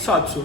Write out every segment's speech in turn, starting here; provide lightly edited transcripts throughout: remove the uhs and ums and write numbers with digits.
700,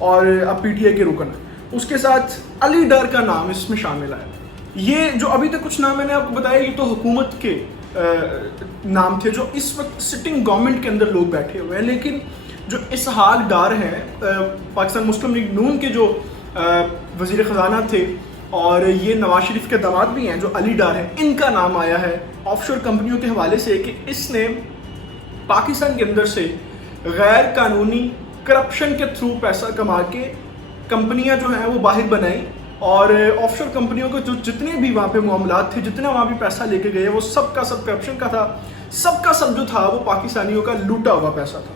اور اب P T I کے رکن ہیں. اس کے ساتھ علی ڈار کا نام اس میں شامل ہے. یہ جو ابھی تک کچھ نام میں نے آپ کو بتایا یہ تو حکومت کے نام تھے جو اس وقت سٹنگ گورنمنٹ کے اندر لوگ بیٹھے ہوئے ہیں. لیکن جو اسحاق ڈار ہیں پاکستان مسلم لیگ نون کے جو وزیر خزانہ تھے اور یہ نواز شریف کے داماد بھی ہیں جو علی ڈار ہیں, ان کا نام آیا ہے آف شور کمپنیوں کے حوالے سے کہ اس نے پاکستان کے اندر سے غیر قانونی کرپشن کے تھرو پیسہ کما کے کمپنیاں جو ہیں وہ باہر بنائیں, اور آف شور کمپنیوں کے جو جتنے بھی وہاں پہ معاملات تھے, جتنا وہاں پہ پیسہ لے کے گئے, وہ سب کا سب کرپشن کا تھا, سب کا سب جو تھا وہ پاکستانیوں کا لوٹا ہوا پیسہ تھا.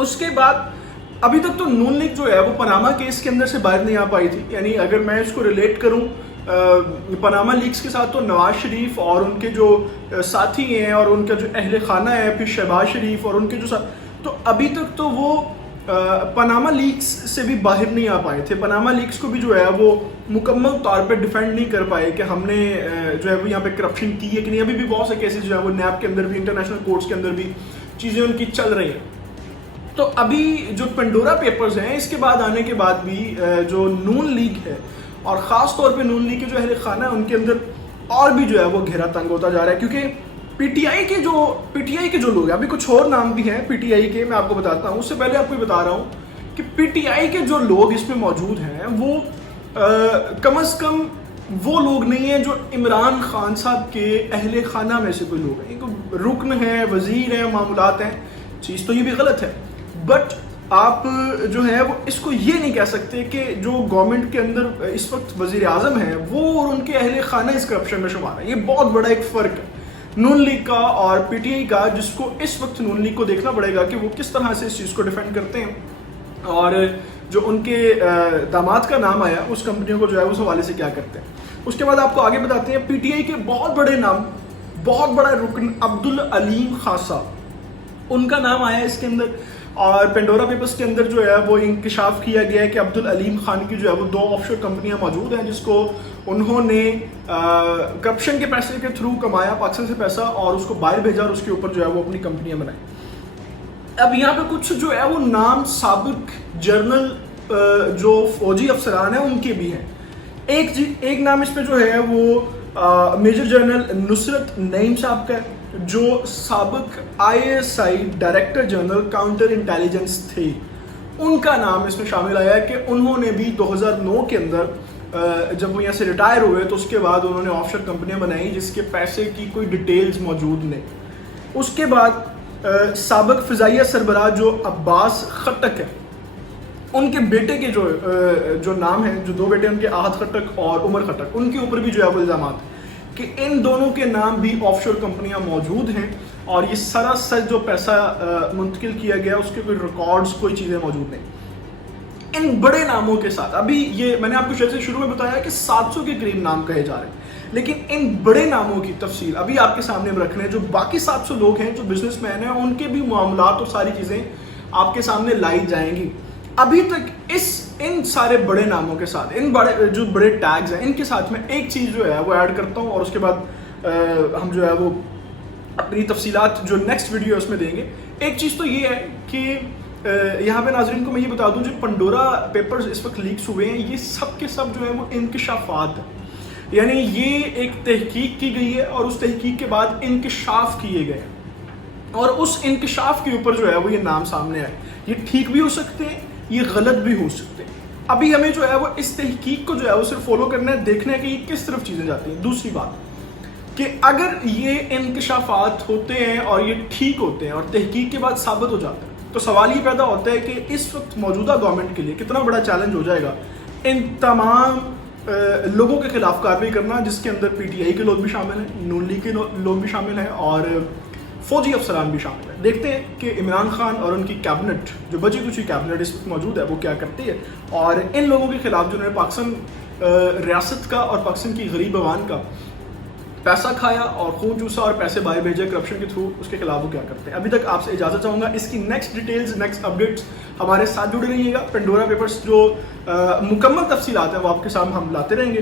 اس کے بعد ابھی تک تو نون لیگ جو ہے وہ پاناما کیس کے اندر سے باہر نہیں آ پائی تھی. یعنی اگر میں اس کو ریلیٹ کروں پاناما لیکس کے ساتھ تو نواز شریف اور ان کے جو ساتھی ہیں اور ان کا جو اہل خانہ ہے, پھر شہباز شریف اور ان کے جو تو ابھی تک تو وہ پاناما لیکس سے بھی باہر نہیں آ پائے تھے. پاناما لیکس کو بھی جو ہے وہ مکمل طور پہ ڈیفینڈ نہیں کر پائے کہ ہم نے جو ہے وہ یہاں پہ کرپشن کی ہے کہ نہیں. ابھی بھی بہت سے کیسز جو ہے وہ نیب کے اندر بھی, انٹرنیشنل کورٹس کے اندر بھی چیزیں ان کی چل رہی ہیں. تو ابھی جو پنڈورا پیپرز ہیں اس کے بعد آنے کے بعد بھی جو نون لیگ ہے اور خاص طور پہ نون لیگ کے جو اہل خانہ ہے ان کے اندر اور بھی جو ہے وہ گھیرا تنگ ہوتا جا رہا ہے. کیونکہ پی ٹی آئی کے جو لوگ ہیں, ابھی کچھ اور نام بھی ہیں پی ٹی آئی کے, میں آپ کو بتاتا ہوں. اس سے پہلے آپ کو بتا رہا ہوں کہ پی ٹی آئی کے جو لوگ اس میں موجود ہیں وہ کم از کم وہ لوگ نہیں ہیں جو عمران خان صاحب کے اہل خانہ میں سے کوئی لوگ ہیں. رکن ہیں, وزیر ہیں, معاملات ہیں, چیز تو یہ بھی غلط ہے. بٹ آپ جو ہے وہ اس کو یہ نہیں کہہ سکتے کہ جو گورنمنٹ کے اندر اس وقت وزیر اعظم ہیں وہ اور ان کے اہل خانہ اس کرپشن میں شمار ہے. یہ بہت بڑا ایک فرق ہے نون لیگ کا اور پی ٹی آئی کا, جس کو اس وقت نون لیگ کو دیکھنا پڑے گا کہ وہ کس طرح سے اس چیز کو ڈیفینڈ کرتے ہیں, اور جو ان کے داماد کا نام آیا اس کمپنیوں کو جو ہے اس حوالے سے کیا کرتے ہیں. اس کے بعد آپ کو آگے بتاتے ہیں پی ٹی آئی کے بہت بڑے نام, بہت بڑا رکن عبدالعلیم خان صاحب, ان کا نام آیا اس کے اندر. اور پینڈورا پیپرز کے اندر جو ہے وہ انکشاف کیا گیا ہے کہ عبدالعلیم خان کی جو ہے وہ 2 آف شور کمپنیاں موجود ہیں جس کو انہوں نے کرپشن کے پیسے کے تھرو کمایا پاکستان سے پیسہ اور اس کو باہر بھیجا اور اس کے اوپر جو ہے وہ اپنی کمپنیاں بنائی. اب یہاں پہ کچھ جو ہے وہ نام سابق جرنل جو فوجی افسران ہیں ان کے بھی ہیں. ایک نام اس پہ جو ہے وہ میجر جنرل نصرت نعیم صاحب کا ہے جو سابق I S I director general counter intelligence تھے. ان کا نام اس میں شامل آیا ہے کہ انہوں نے بھی 2009 کے اندر جب وہ یہاں سے ریٹائر ہوئے تو اس کے بعد انہوں نے آف شور کمپنیاں بنائی جس کے پیسے کی کوئی ڈیٹیلز موجود نہیں. اس کے بعد سابق فضائیہ سربراہ جو عباس خٹک ہے, ان کے بیٹے کے جو نام ہیں, جو 2 بیٹے ان کے احد خٹک اور عمر خٹک, ان کے اوپر بھی جو ہے وہ الزامات کہ ان دونوں کے نام بھی آف شور کمپنیاں موجود ہیں اور یہ سراسر جو پیسہ منتقل کیا گیا اس کے کوئی ریکارڈز, کوئی چیزیں موجود نہیں. ان بڑے ناموں کے ساتھ ابھی یہ میں نے آپ کو شروع میں بتایا کہ 700 کے قریب نام کہے جا رہے ہیں, لیکن ان بڑے ناموں کی تفصیل ابھی آپ کے سامنے ہم رکھ رہے ہیں. جو باقی 700 لوگ ہیں جو بزنس مین ہیں ان کے بھی معاملات اور ساری چیزیں آپ کے سامنے لائی جائیں گی. ابھی تک ان سارے بڑے ناموں کے ساتھ, ان جو بڑے ٹیگز ہیں ان کے ساتھ میں ایک چیز جو ہے وہ ایڈ کرتا ہوں اور اس کے بعد ہم جو ہے وہ اپنی تفصیلات جو نیکسٹ ویڈیو اس میں دیں گے. ایک چیز تو یہ ہے کہ یہاں پہ ناظرین کو میں یہ بتا دوں جو پنڈورا پیپرز اس وقت لیکس ہوئے ہیں یہ سب کے سب جو ہے وہ انکشافات ہیں. یعنی یہ ایک تحقیق کی گئی ہے اور اس تحقیق کے بعد انکشاف کیے گئے ہیں اور اس انکشاف کے اوپر جو ہے وہ یہ نام سامنے آئے. یہ ٹھیک بھی ہو سکتے ہیں, یہ غلط بھی ہو سکتے ہیں. ابھی ہمیں جو ہے وہ اس تحقیق کو جو ہے وہ صرف فالو کرنا ہے, دیکھنا ہے کہ یہ کس طرف چیزیں جاتی ہیں. دوسری بات کہ اگر یہ انکشافات ہوتے ہیں اور یہ ٹھیک ہوتے ہیں اور تحقیق کے بعد ثابت ہو جاتا ہے تو سوال یہ پیدا ہوتا ہے کہ اس وقت موجودہ گورنمنٹ کے لیے کتنا بڑا چیلنج ہو جائے گا ان تمام لوگوں کے خلاف کارروائی کرنا جس کے اندر پی ٹی آئی کے لوگ بھی شامل ہیں, نون لیگ کے لوگ بھی شامل ہیں اور فوجی افسران بھی شامل ہیں. دیکھتے ہیں کہ عمران خان اور ان کی کیبنٹ جو بچی کچھ کیبنٹ اس وقت موجود ہے وہ کیا کرتی ہے اور ان لوگوں کے خلاف جنہوں نے پاکستان ریاست کا اور پاکستان کی غریب عوام کا پیسہ کھایا اور خون چوسا اور پیسے باہر بھیجے کرپشن کے تھرو, اس کے خلاف وہ کیا کرتے ہیں. ابھی تک آپ سے اجازت چاہوں گا. اس کی نیکسٹ ڈیٹیلز, نیکسٹ اپڈیٹس ہمارے ساتھ جڑے رہیے گا. پنڈورا پیپرز جو مکمل تفصیلات ہیں وہ آپ کے سامنے ہم لاتے رہیں گے.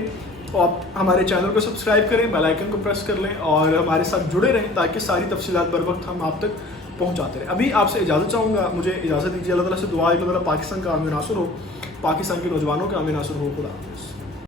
تو آپ ہمارے چینل کو سبسکرائب کریں, بیل آئیکن کو پریس کر لیں اور ہمارے ساتھ جڑے رہیں تاکہ ساری تفصیلات بر وقت ہم آپ تک پہنچاتے رہیں. ابھی آپ سے اجازت چاہوں گا, مجھے اجازت دیجیے. اللہ تعالیٰ سے دعا ہے کہ اللہ تعالیٰ پاکستان کا عام ناصر ہو, پاکستان کے نوجوانوں کا عام ناصر ہو. خدا حافظ.